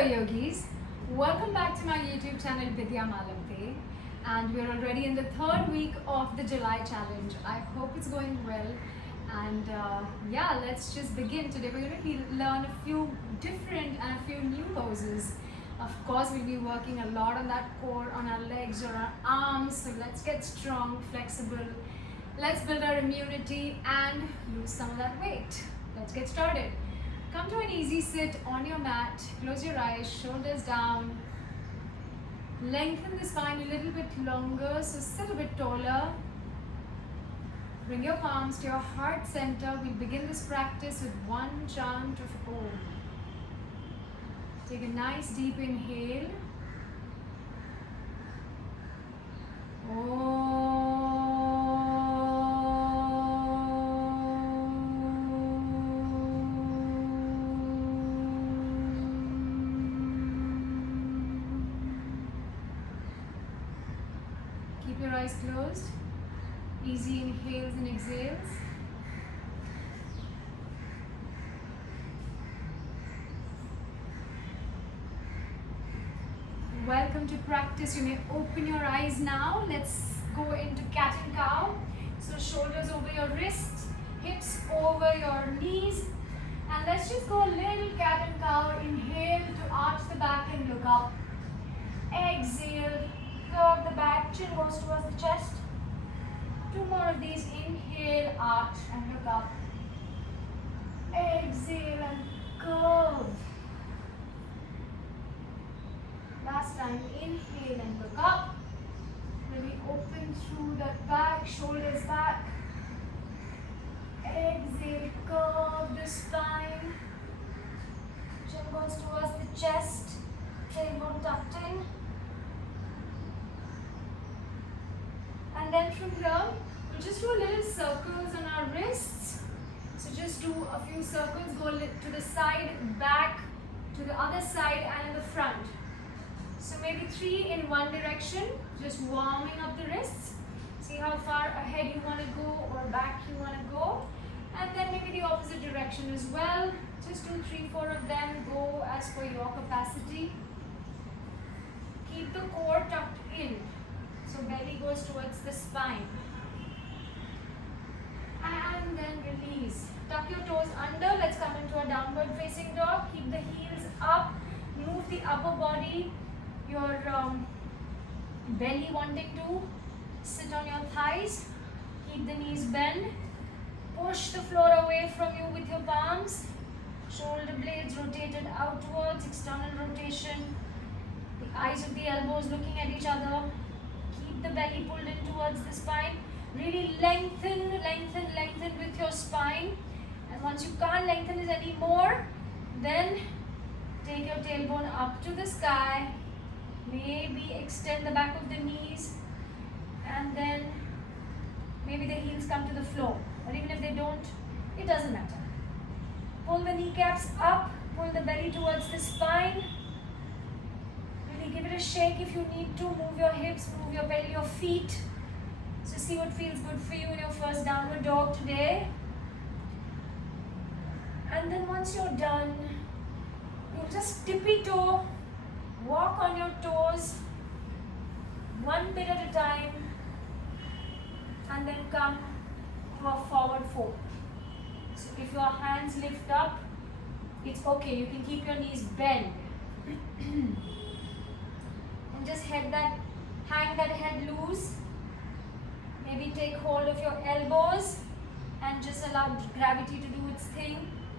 Hello yogis, welcome back to my YouTube channel Vidya Malavade, and we're already in the third week of the July challenge. I hope it's going well, and yeah, let's just begin. Today we're going to learn a few different and a few new poses. Of course, we'll be working a lot on that core, on our legs or our arms, so let's get strong, flexible. Let's build our immunity and lose some of that weight. Let's get started. Come to an easy sit on your mat, close your eyes, shoulders down. Lengthen the spine a little bit longer, so sit a bit taller. Bring your palms to your heart center. We'll begin this practice with one chant of Om. Take a nice deep inhale. Om. Keep your eyes closed. Easy inhales and exhales. Welcome to practice. You may open your eyes now. Let's go into cat and cow. So shoulders over your wrists, hips over your knees. And let's just go a little cat and cow. Inhale to arch the back and look up. Exhale, curve the back, chin goes towards the chest. Two more of these. Inhale, arch and look up. Exhale and curve. Last time, inhale and look up. Really open through the back, shoulders back. Exhale, curve the spine. Chin goes towards the chest. Tailbone tucked in. And then from here, we'll just do a little circles on our wrists. So just do a few circles, go to the side, back, to the other side and in the front. So maybe 3 in one direction, just warming up the wrists. See how far ahead you want to go or back you want to go. And then maybe the opposite direction as well. Just do 3, 4 of them, go as per your capacity. Keep the core tucked in. So belly goes towards the spine. And then release. Tuck your toes under. Let's come into a downward facing dog. Keep the heels up. Move the upper body. Your belly wanting to sit on your thighs. Keep the knees bent. Push the floor away from you with your palms. Shoulder blades rotated outwards. External rotation. The eyes of the elbows looking at each other. Keep the belly pulled in towards the spine. Really lengthen, lengthen, lengthen with your spine. And once you can't lengthen it anymore, then take your tailbone up to the sky. Maybe extend the back of the knees. And then maybe the heels come to the floor. Or even if they don't, it doesn't matter. Pull the kneecaps up. Pull the belly towards the spine. Give it a shake if you need to. Move your hips, move your belly, your feet. So see what feels good for you in your first downward dog today. And then once you're done, you'll just tippy toe, walk on your toes, one bit at a time, and then come to a forward fold. So if your hands lift up, it's okay. You can keep your knees bent. Just hang that head loose. Maybe take hold of your elbows and just allow gravity to do its thing.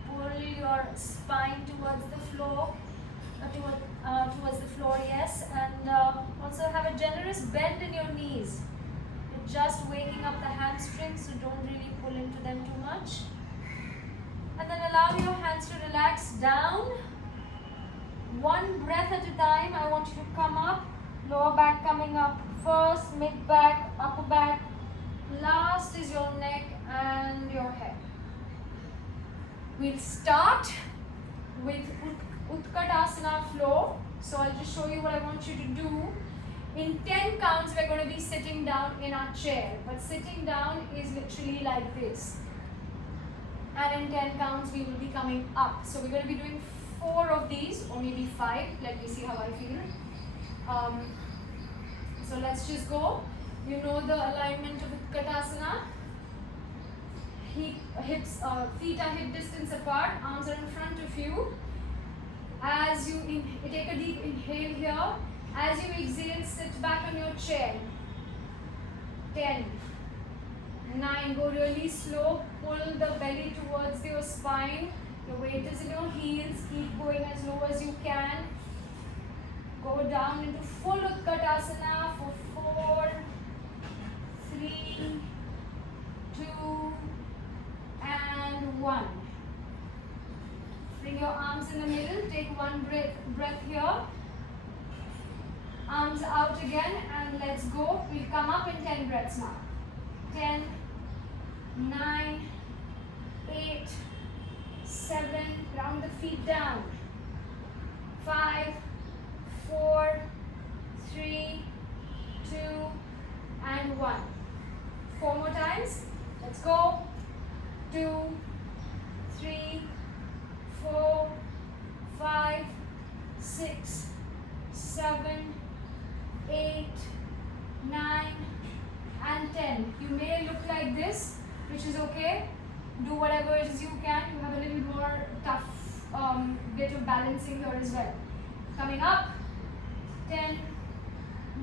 Pull your spine towards the floor, towards the floor, yes. And also have a generous bend in your knees. You're just waking up the hamstrings, so don't really pull into them too much. And then allow your hands to relax down. One breath at a time. I want you to come up. Lower back coming up first, mid back, upper back. Last is your neck and your head. We'll start with Utkatasana flow. So I'll just show you what I want you to do. In 10 counts, we're going to be sitting down in our chair. But sitting down is literally like this. And in 10 counts, we will be coming up. So we're going to be doing 4 of these, or maybe 5. Let me see how I feel. So let's just go. You know the alignment of Utkatasana. Feet are hip distance apart, arms are in front of you. As you take a deep inhale here. As you exhale, sit back on your chair. 10, 9, go really slow. Pull the belly towards your spine. Your weight is in your heels. Keep going as low as you can. Go down into full Utkatasana for 4, 3, 2, and 1. Bring your arms in the middle. Take one breath here. Arms out again, and let's go. We'll come up in 10 breaths now. 10, 9, 8, 7, round the feet down. 5, 4, 3, 2, and 1. 4 more times. Let's go. 2, 3, 4, 5, 6, 7, 8, 9, and 10. You may look like this, which is okay. Do whatever it is you can. You have a little more tough bit of balancing here as well. Coming up. 10,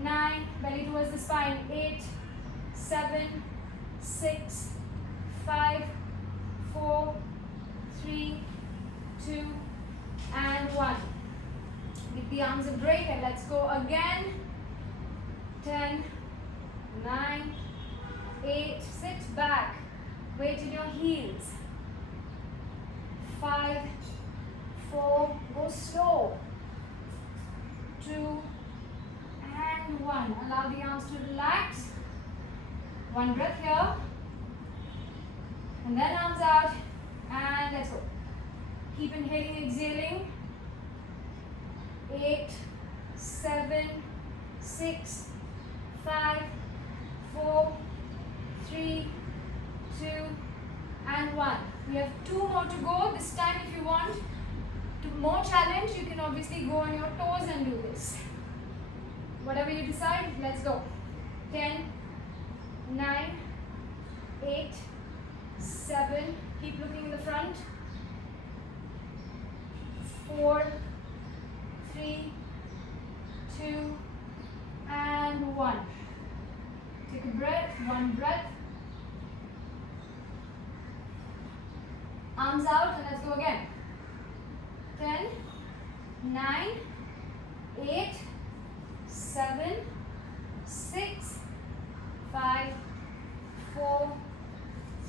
9, belly towards the spine. 8, 7, 6, 5, 4, 3, 2, and 1. Give the arms a break and let's go again. 10, 9, 8, sit back, weight in your heels. 5, 4, go slow. 2, and 1. Allow the arms to relax. One breath here. And then arms out. And let's go. Keep inhaling, exhaling. 8, 7, 6, 5, 4, 3, 2, and 1. We have 2 more to go. This time, if you want more challenge, you can obviously go on your toes and do this. Whatever you decide, let's go. 10, 9, 8, 7. Keep looking in the front. 4, 3, 2, and 1. Take a breath, one breath. Arms out and let's go again. 10, 9, 8, 7, 6, 5, 4,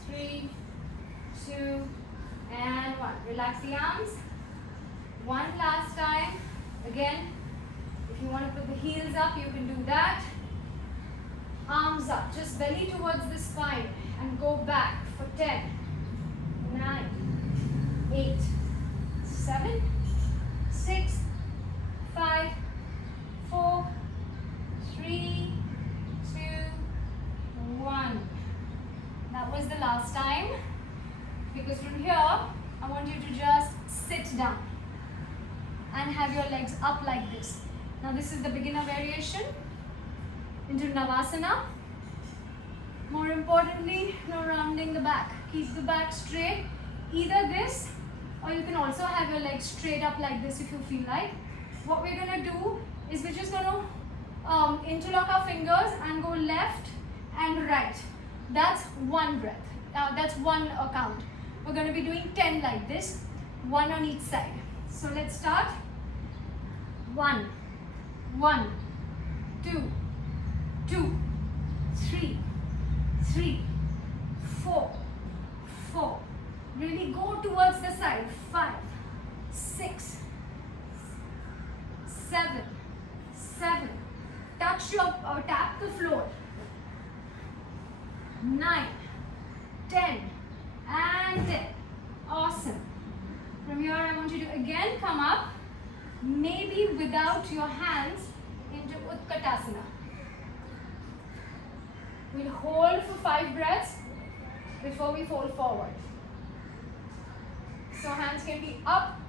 3, 2, and 1. Relax the arms. One last time. Again, if you want to put the heels up, you can do that. Arms up, just belly towards the spine and go back for 10, 9, 8, 7, 6, 5, 4, 3, 2, 1. That was the last time. Because from here, I want you to just sit down and have your legs up like this. Now this is the beginner variation into Navasana. More importantly, no rounding the back. Keep the back straight. Either this, or you can also have your legs straight up like this if you feel like. What we're going to do is we're just going to interlock our fingers and go left and right. That's one breath. That's one count. We're going to be doing 10 like this, 1 on each side. So let's start. 1, 1, 2, 2, 3, 3, 4, 4. Really go towards the side. 5, 6, 7, 7. Touch your tap the floor. 9, 10, and 10. Awesome. From here, I want you to again come up, maybe without your hands, into Utkatasana. We'll hold for 5 breaths before we fold forward. So hands can be up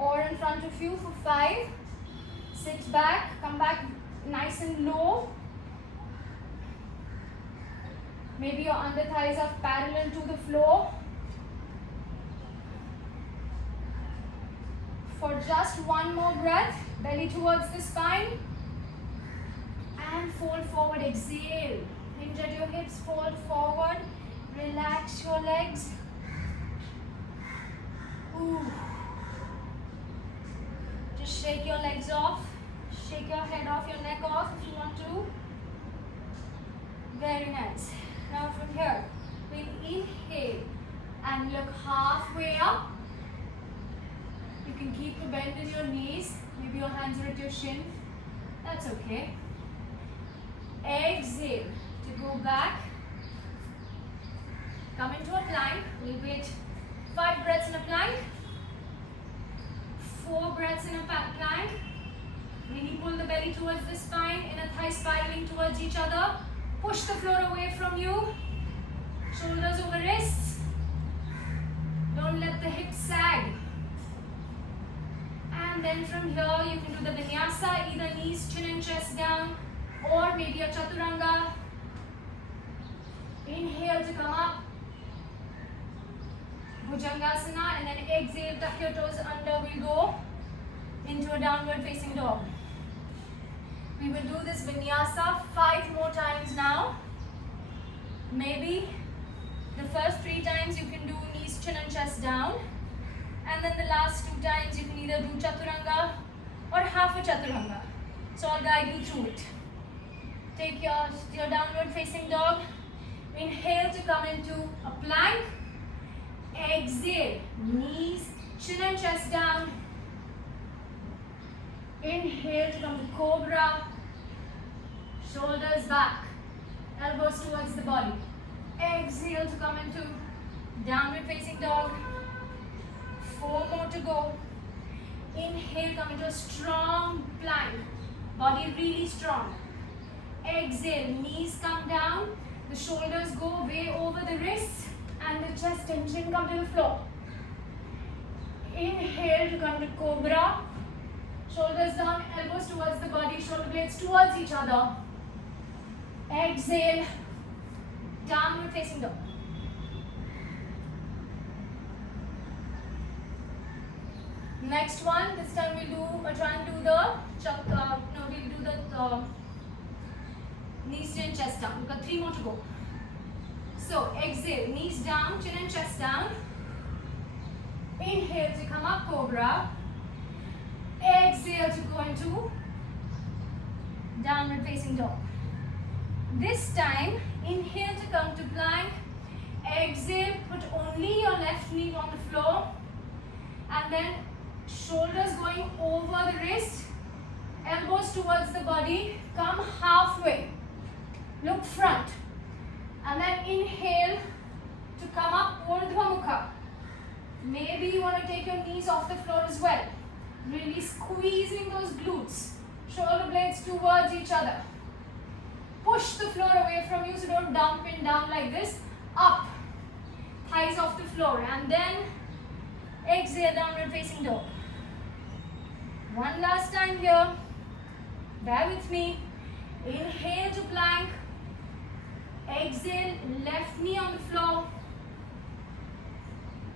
or in front of you for 5. Sit back, come back nice and low. Maybe your under thighs are parallel to the floor. For just one more breath, belly towards the spine. And fold forward, exhale. Hinge at your hips, fold forward. Relax your legs. Ooh. Just shake your legs off. Shake your head off, your neck off if you want to. Very nice. Now from here, we'll inhale and look halfway up. You can keep a bend in your knees. Maybe your hands are at your shin. That's okay. Exhale to go back. Come into a plank. We'll wait 5 breaths in a plank. 4 breaths in a plank. Really pull the belly towards the spine. Inner thighs spiraling towards each other. Push the floor away from you. Shoulders over wrists. Don't let the hips sag. And then from here you can do the vinyasa, either knees, chin and chest down, or maybe a chaturanga. Inhale to come up. Bhujangasana, and then exhale, tuck your toes under. We'll go into a downward facing dog. We will do this vinyasa 5 more times now. Maybe the first 3 times you can do knees, chin and chest down. And then the last 2 times you can either do chaturanga or half a chaturanga. So I'll guide you through it. Take your downward facing dog. Inhale to come into a plank. Exhale, knees, chin and chest down. Inhale to come to cobra. Shoulders back, elbows towards the body. Exhale to come into downward facing dog. 4 more to go. Inhale, come into a strong plank. Body really strong. Exhale, knees come down. The shoulders go way over the wrists. And the chest and chin come to the floor. Inhale to come to cobra. Shoulders down, elbows towards the body, shoulder blades towards each other. Exhale, downward facing dog. Next one, this time we'll try and do the knees, chin, chest down. We've got 3 more to go. So exhale, knees down, chin and chest down. Inhale to come up, cobra. Exhale to go into downward facing dog. This time, inhale to come to plank. Exhale, put only your left knee on the floor. And then shoulders going over the wrist. Elbows towards the body. Come halfway. Look front. And then inhale to come up, Urdhva Mukha. Maybe you want to take your knees off the floor as well. Really squeezing those glutes. Shoulder blades towards each other. Push the floor away from you, so don't dump it down like this. Up. Thighs off the floor. And then exhale, downward facing dog. One last time here. Bear with me. Inhale to plank. Exhale, left knee on the floor.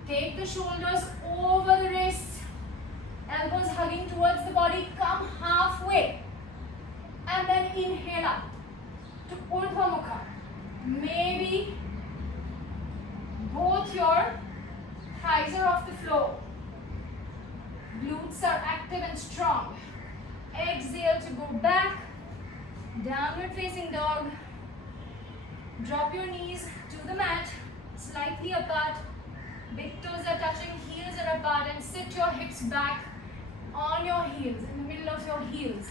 Take the shoulders over the wrists. Elbows hugging towards the body. Come halfway. And then inhale up to Urdhva Mukha. Maybe both your thighs are off the floor. Glutes are active and strong. Exhale to go back. Downward facing dog. Drop your knees to the mat, slightly apart. Big toes are touching, heels are apart, and sit your hips back on your heels, in the middle of your heels.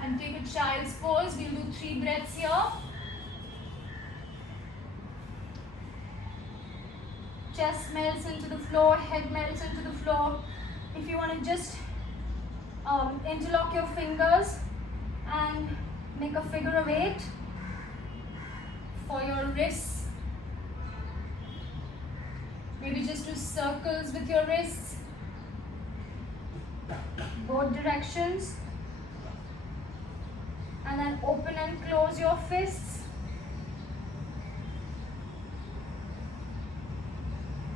And take a child's pose. We'll do 3 breaths here. Chest melts into the floor, head melts into the floor. If you want to just interlock your fingers and make a figure of 8 for your wrists. Maybe just do circles with your wrists. both directions, and then open and close your fists.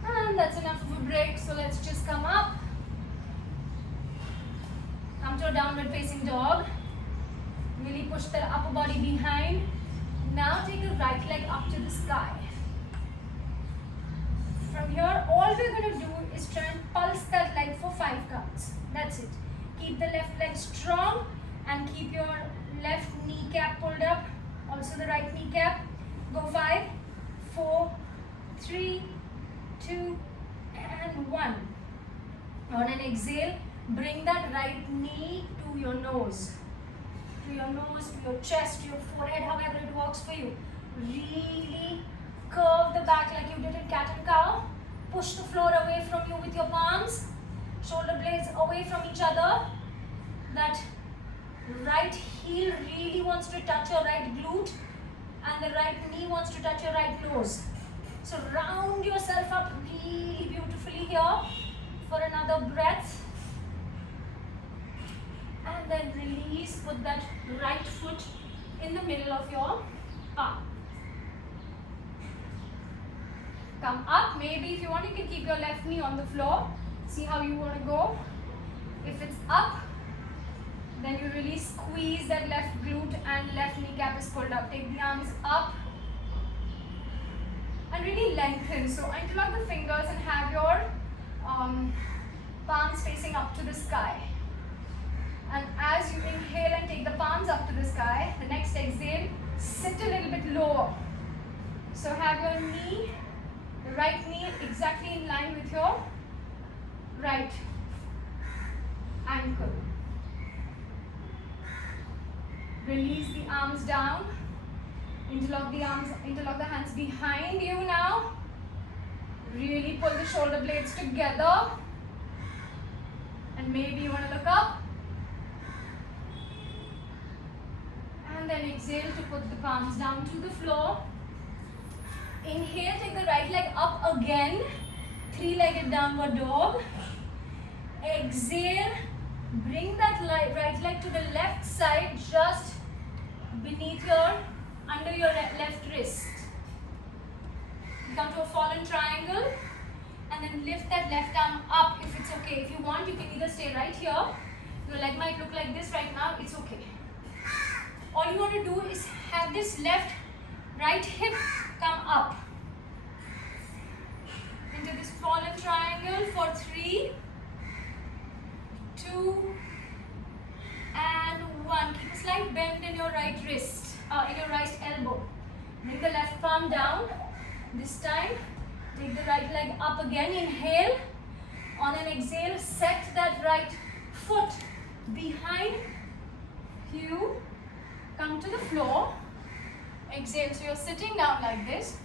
And that's enough of a break, so let's just come up. Come to a downward facing dog. Really push the upper body behind. Now take the right leg up to the sky. From here, all we're going to do is try and pulse that leg for 5 counts. That's it. Keep the left leg strong and keep your left kneecap pulled up. Also the right kneecap. Go 5, 4, 3, 2, and 1. On an exhale, bring that right knee to your nose. To your nose, to your chest, to your forehead, however it works for you. Really curve the back like you did in cat and cow. Push the floor away from you with your palms. Shoulder blades away from each other. That right heel really wants to touch your right glute, and the right knee wants to touch your right nose. So round yourself up really beautifully here for another breath. And then release, put that right foot in the middle of your palm. Come up, maybe if you want you can keep your left knee on the floor. See how you want to go. If it's up, then you really squeeze that left glute and left kneecap is pulled up. Take the arms up and really lengthen. So interlock the fingers and have your palms facing up to the sky. And as you inhale and take the palms up to the sky, the next exhale, sit a little bit lower. So have your knee, the right knee exactly in line with your right ankle. Release the arms down. Interlock the arms, interlock the hands behind you now. Really pull the shoulder blades together. And maybe you want to look up. And then exhale to put the palms down to the floor. Inhale, take the right leg up again. 3-legged downward dog. Exhale, bring that right leg to the left side, just beneath under your left wrist. Come to a fallen triangle and then lift that left arm up if it's okay. If you want, you can either stay right here. Your leg might look like this right now, it's okay. All you want to do is have this right hip come up into this fallen triangle for 3, 2, and 1. Keep a slight bend in your right wrist, in your right elbow. Bring the left palm down. This time, take the right leg up again. Inhale. On an exhale, set that right foot behind you. Come to the floor. Exhale. So you're sitting down like this.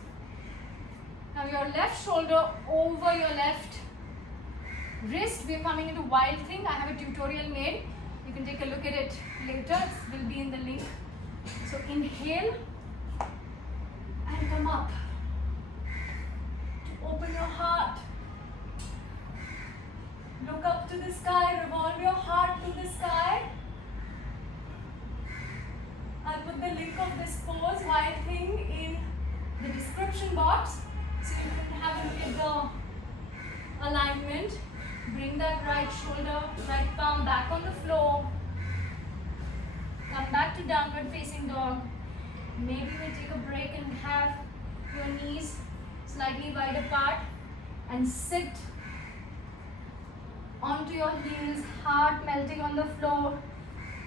Now your left shoulder over your left wrist. We're coming into wild thing. I have a tutorial made. You can take a look at it later. It will be in the link. So inhale and come up. Open your heart. Look up to the sky. Revolve your heart to the sky. I'll put the link of this pose, wild thing, in the description box so you can have a look at the alignment. Bring that right shoulder, right palm back on the floor. Come back to downward facing dog. Maybe we'll take a break and have your knees slightly wide apart and sit onto your heels, heart melting on the floor.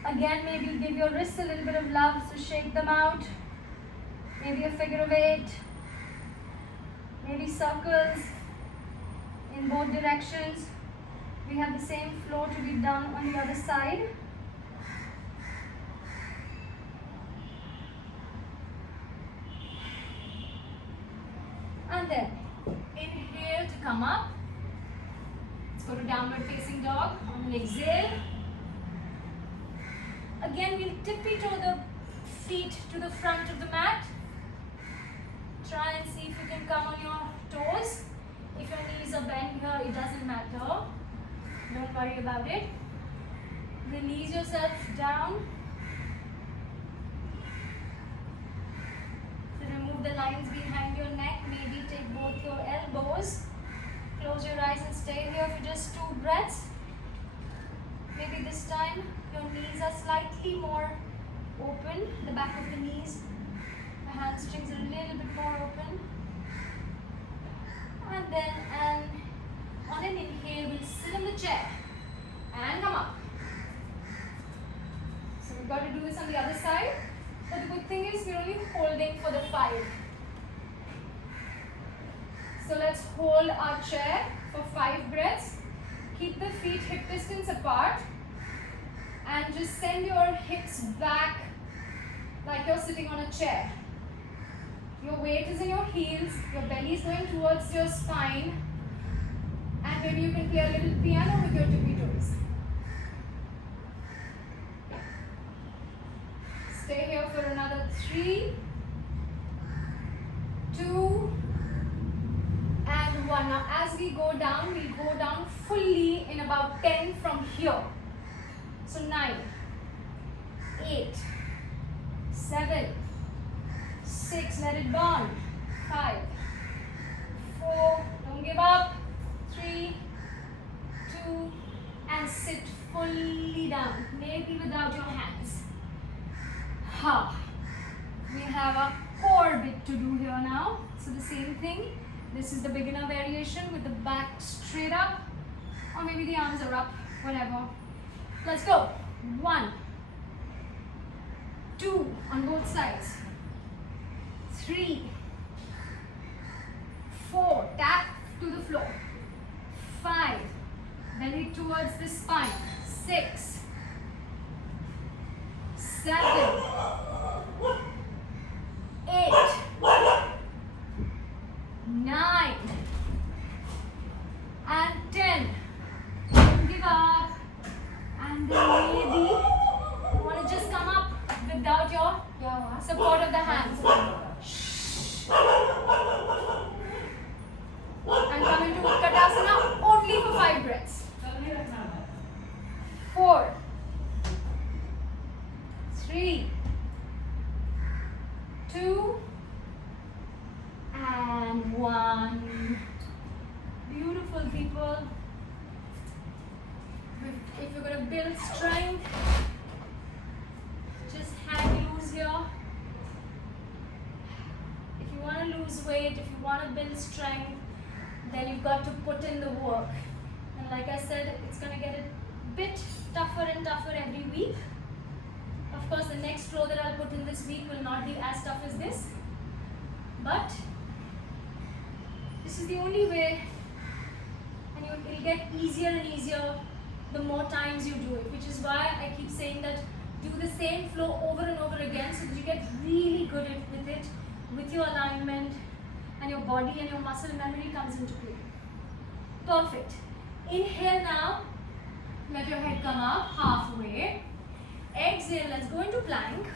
Again, maybe give your wrists a little bit of love, so shake them out. Maybe a figure of 8. Maybe circles in both directions. We have the same flow to be done on the other side. And then inhale to come up. Let's go to downward facing dog. On an exhale. Again, we'll tippy toe the feet to the front of the mat. Try and see if you can come on your toes. If your knees are bent here, it doesn't matter. Don't worry about it. Release yourself down. Remove the lines behind your neck. Maybe take both your elbows. Close your eyes and stay here for just 2 breaths. Maybe this time your knees are slightly more open. The back of the knees, the hamstrings are a little bit more open. And then on an inhale, we'll sit in the chair and come up. So we've got to do this on the other side. But the good thing is we're only holding for the 5. So let's hold our chair for 5 breaths. Keep the feet hip distance apart. And just send your hips back like you're sitting on a chair. Your weight is in your heels. Your belly is going towards your spine. And maybe you can play a little piano with your tippy toes. Stay here for another 3, 2, and 1. Now as we go down, we'll go down fully in about 10 from here. So 9, 8, 7, 6, let it burn. 5, 4, don't give up. 3, 2, and sit fully down. Maybe without your hands. We have a core bit to do here now. So the same thing. This is the beginner variation with the back straight up. Or maybe the arms are up, whatever. Let's go. 1, 2 on both sides. 3, 4, tap to the floor. 5, belly towards the spine. 6, 7, 8, 9, and 10. Don't give up. And then maybe you want to just come up without your support of the hands. And come into Utkatasana only for 5 breaths. 4, 3, 2, and 1. Beautiful, people. If you're going to build strength, just hang loose here. If you want to lose weight, if you want to build strength, then you've got to put in the work. And like I said, it's going to get a bit tougher and tougher every week. Of course, the next row that I'll put in this week will not be as tough as this. But this is the only way, and it'll get easier and easier the more times you do it, which is why I keep saying that do the same flow over and over again so that you get really good with it, with your alignment, and your body and your muscle memory comes into play. Perfect. Inhale now. Let your head come up halfway. Exhale, let's go into plank.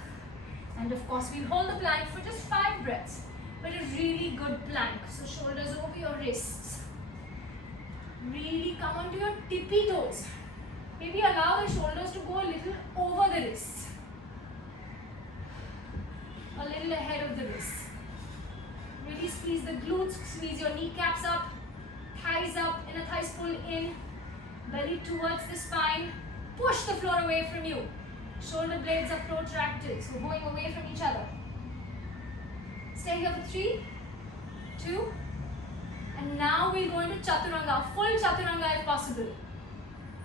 And of course, we'll hold the plank for just 5 breaths. But a really good plank. So shoulders over your wrists. Really come onto your tippy toes. Maybe allow the shoulders to go a little over the wrists. A little ahead of the wrists. Really squeeze the glutes, squeeze your kneecaps up, thighs up, inner thighs pull in, belly towards the spine. Push the floor away from you. Shoulder blades are protracted, so going away from each other. Stay here for 3, 2, and now we'll go into Chaturanga, full Chaturanga if possible.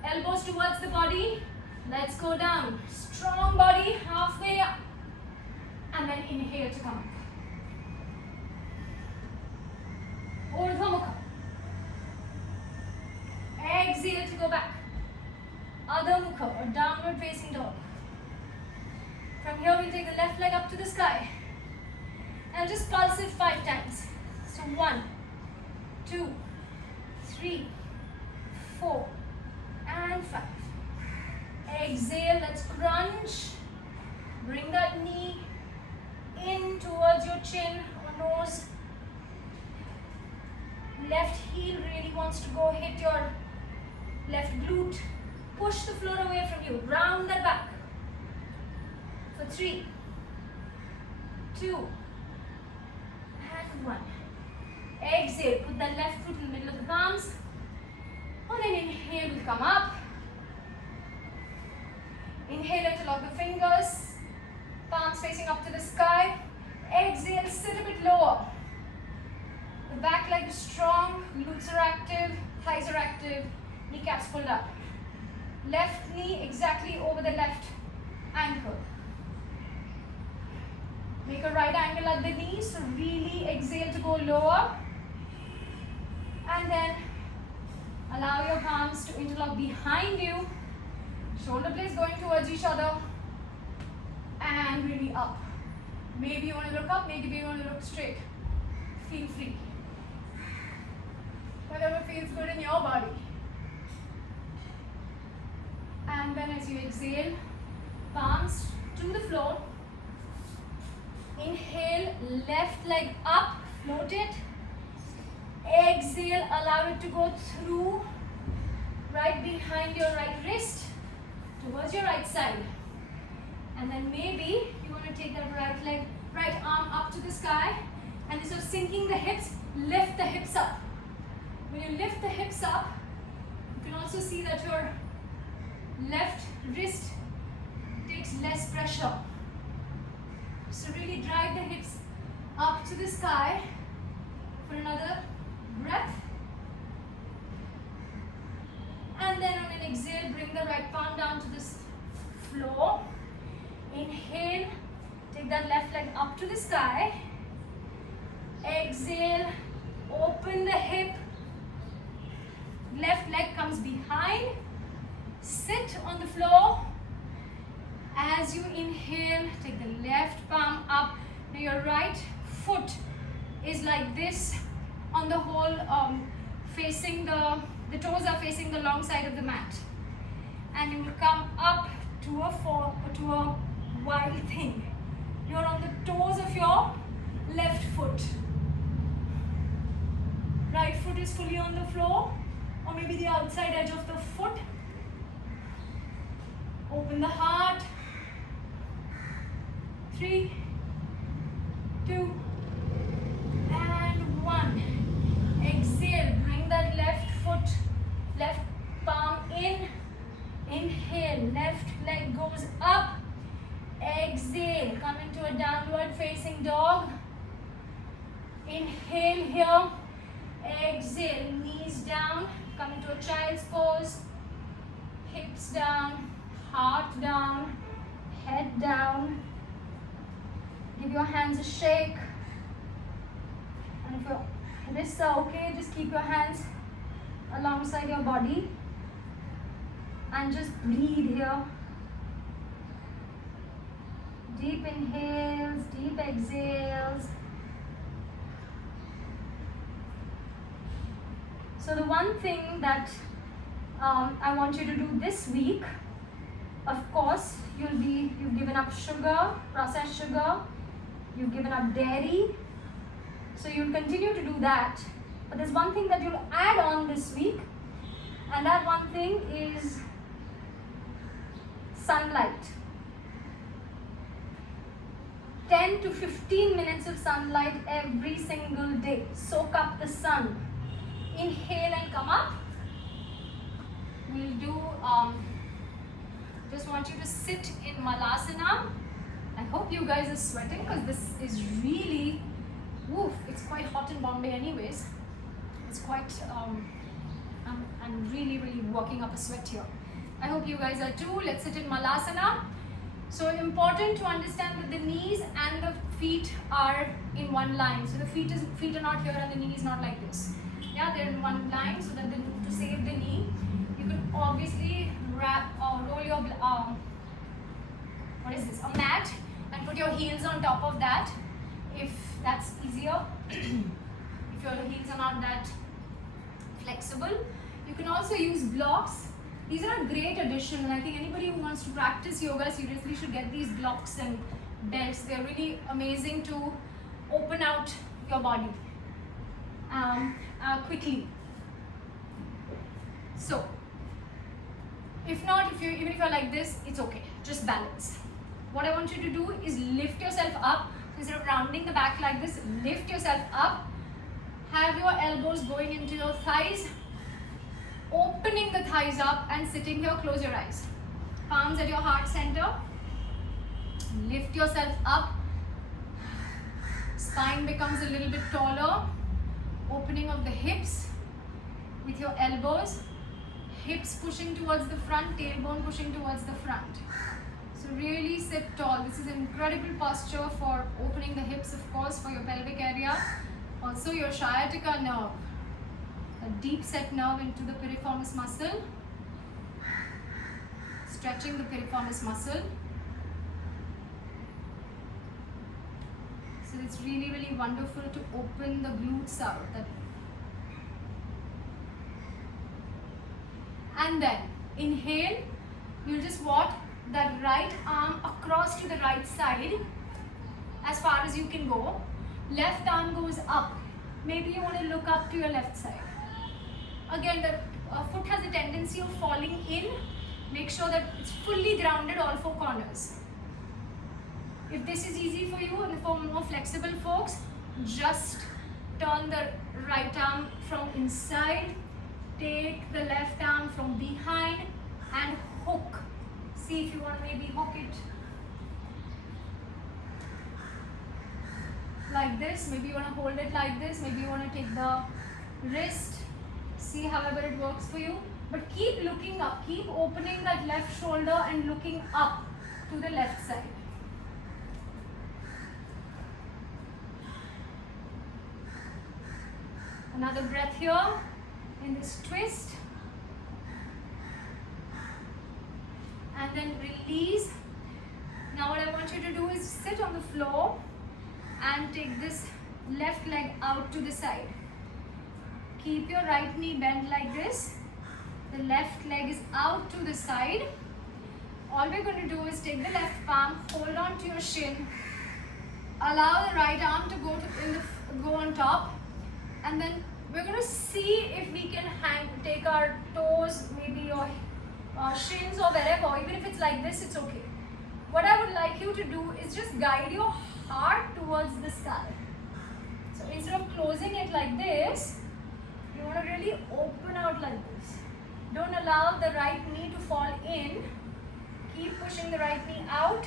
Elbows towards the body. Let's go down. Strong body, halfway up. And then inhale to come up. Urdhva Mukha. Exhale to go back. Adha Mukha or downward facing dog. From here we'll take the left leg up to the sky. And just pulse it 5 times. So 1, 2, 3, 4, and 5. Exhale, let's crunch. Bring that knee in towards your chin or nose. Left heel really wants to go hit your left glute. push the floor away from you. Round that back. For 3, 2, and 1. Exhale. Put that left foot in the middle of the palms. And then inhale, we'll come up. Inhale, interlock the fingers. Palms facing up to the sky. Exhale, sit a bit lower. The back leg is strong, glutes are active, thighs are active, kneecaps pulled up. Left knee exactly over the left ankle. Make a right angle at the knees, so really exhale to go lower. And then allow your palms to interlock behind you. Shoulder blades going towards each other. And really up. Maybe you want to look up, maybe you want to look straight. Feel free. Whatever feels good in your body. And then as you exhale, palms to the floor. Inhale, left leg up, float it. Exhale, allow it to go through, right behind your right wrist, towards your right side. And then maybe you want to take that right arm up to the sky, and instead of sinking the hips, lift the hips up. When you lift the hips up, you can also see that your left wrist takes less pressure. So really drive the hips up to the sky for another breath. And then on an exhale, bring the right palm down to the floor. Inhale, take that left leg up to the sky. Exhale, open the hip. Left leg comes behind. Sit on the floor. As you inhale, take the left palm up. Now your right foot is like this on the whole, facing the toes are facing the long side of the mat. And you will come up to a wild thing. You're on the toes of your left foot. Right foot is fully on the floor, or maybe the outside edge of the foot. Open the heart. 3, 2, and 1. Exhale, bring that left foot, left palm in. Inhale, left leg goes up. Exhale, come into a downward facing dog. Inhale here. Exhale, knees down, come into a child's pose. Hips down, heart down, head down. Give your hands a shake. And if your wrists are okay, just keep your hands alongside your body. And just breathe here. Deep inhales, deep exhales. So the one thing that I want you to do this week, of course, you've given up sugar, processed sugar, you've given up dairy, so you'll continue to do that. But there's one thing that you'll add on this week, and that one thing is sunlight. 10 to 15 minutes of sunlight every single day. Soak up the sun. Inhale and come up. We'll do, just want you to sit in Malasana. I hope you guys are sweating because this is really, it's quite hot in Bombay anyways. It's quite, I'm really working up a sweat here. I hope you guys are too. Let's sit in Malasana. So important to understand that the knees and the feet are in one line. So the feet are not here and the knee is not like this. Yeah, they're in one line, so that to save the knee, you can obviously roll your a mat, and put your heels on top of that if that's easier. If your heels are not that flexible, you can also use blocks. These are a great addition, and I think anybody who wants to practice yoga seriously should get these blocks and belts. They're really amazing to open out your body quickly. So If not, even if you're like this, it's okay. Just balance. What I want you to do is lift yourself up. Instead of rounding the back like this, lift yourself up. Have your elbows going into your thighs. Opening the thighs up and sitting here. Close your eyes. Palms at your heart center. Lift yourself up. Spine becomes a little bit taller. Opening of the hips with your elbows. Hips pushing towards the front, tailbone pushing towards the front. So really sit tall. This is an incredible posture for opening the hips, of course, for your pelvic area. Also your sciatica nerve. A deep set nerve into the piriformis muscle. Stretching the piriformis muscle. So it's really, really wonderful to open the glutes out. And then inhale, you'll just walk that right arm across to the right side as far as you can go. Left arm goes up. Maybe you want to look up to your left side. Again, the foot has a tendency of falling in. Make sure that it's fully grounded all four corners. If this is easy for you and for more flexible folks, just turn the right arm from inside. Take the left arm from behind and hook. See if you want to maybe hook it like this. Maybe you want to hold it like this. Maybe you want to take the wrist. See however it works for you. But keep looking up. Keep opening that left shoulder and looking up to the left side. Another breath here. In this twist, and then release. Now what I want you to do is sit on the floor and take this left leg out to the side. Keep your right knee bent like this. The left leg is out to the side. All we're going to do is take the left palm, hold on to your shin, allow the right arm to go on top, and then we're going to see if we can take our toes, maybe your shins or wherever. Even if it's like this, it's okay. What I would like you to do is just guide your heart towards the sky. So instead of closing it like this, you want to really open out like this. Don't allow the right knee to fall in. Keep pushing the right knee out.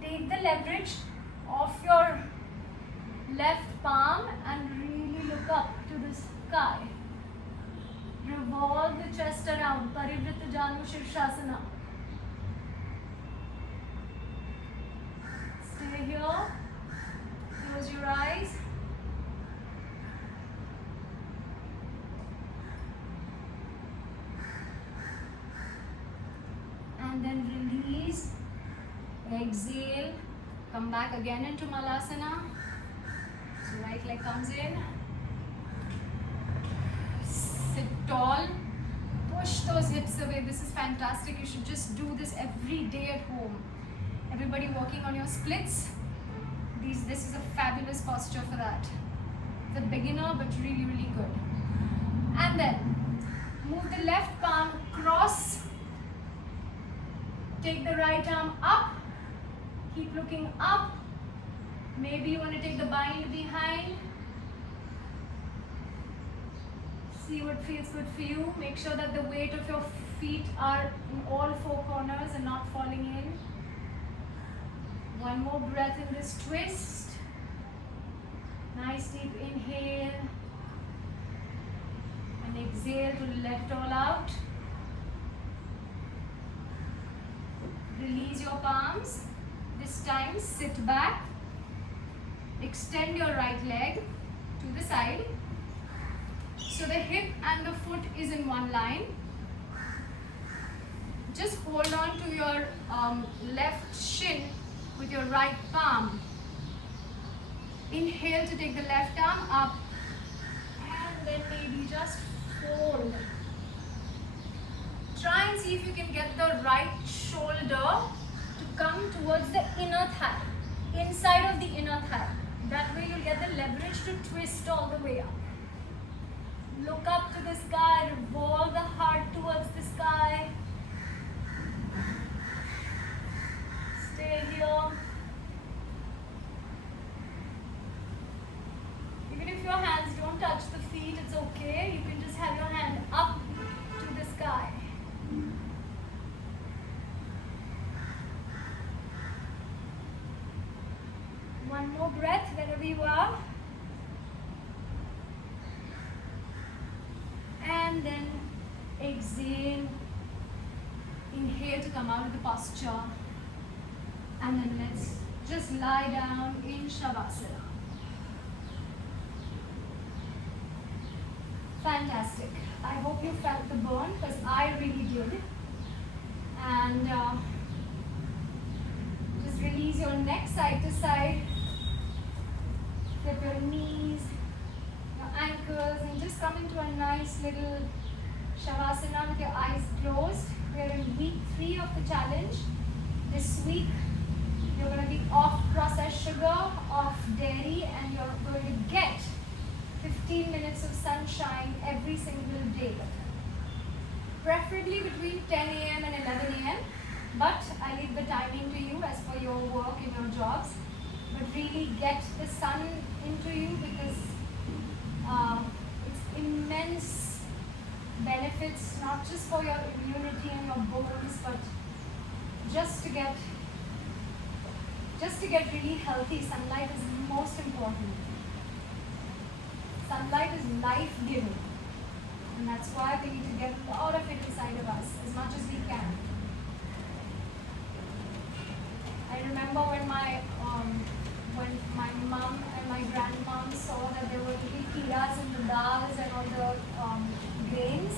Take the leverage of your left palm and really look up to the sky. Revolve the chest around. Parivrita Janu Shirshasana. Stay here. Close your eyes. And then release. Exhale. Come back again into Malasana. So right leg comes in. Sit tall. Push those hips away. This is fantastic. You should just do this every day at home. Everybody working on your splits. This is a fabulous posture for that. It's a beginner but really, really good. And then move the left palm across. Take the right arm up. Keep looking up. Maybe you want to take the bind behind. See what feels good for you. Make sure that the weight of your feet are in all four corners and not falling in. One more breath in this twist. Nice deep inhale. And exhale to let it all out. Release your palms. This time sit back. Extend your right leg to the side. So the hip and the foot is in one line. Just hold on to your left shin with your right palm. Inhale to take the left arm up. And then maybe just fold. Try and see if you can get the right shoulder to come towards the inner thigh. Inside of the inner thigh. That way you'll get the leverage to twist all the way up. Look up to the sky, revolve the heart towards the sky. One more breath wherever you are. And then exhale. Inhale to come out of the posture. And then let's just lie down in Shavasana. Fantastic. I hope you felt the burn because I really did. And just release your neck side to side. Flip your knees, your ankles, and just come into a nice little Shavasana with your eyes closed. We are in week 3 of the challenge. This week, you're going to be off processed sugar, off dairy, and you're going to get 15 minutes of sunshine every single day. Preferably between 10 a.m. and 11 a.m. But I leave the timing to you as per your work and your jobs. But really get the sun into you because it's immense benefits, not just for your immunity and your bones, but just to get really healthy. Sunlight is most important. Sunlight is life-giving, and that's why we need to get a lot of it inside of us as much as we can. I remember when my mom and my grandmom saw that there were little kidas in the dals and all the grains.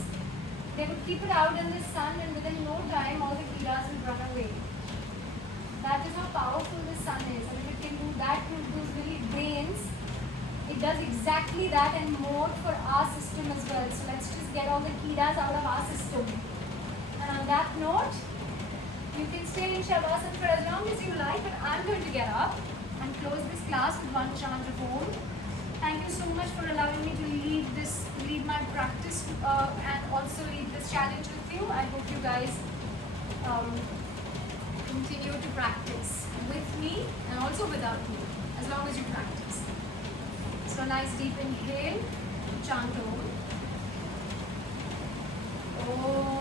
They would keep it out in the sun, and within no time all the kidas would run away. That is how powerful the sun is, and if it can do that to those little grains, it does exactly that and more for our system as well. So let's just get all the kidas out of our system. And on that note, you can stay in Shavasana for as long as you like, but I'm going to get up and close this class with one chant of Om. Thank you so much for allowing me to lead my practice and also lead this challenge with you. I hope you guys continue to practice with me and also without me, as long as you practice. So nice deep inhale, chant Om. Om.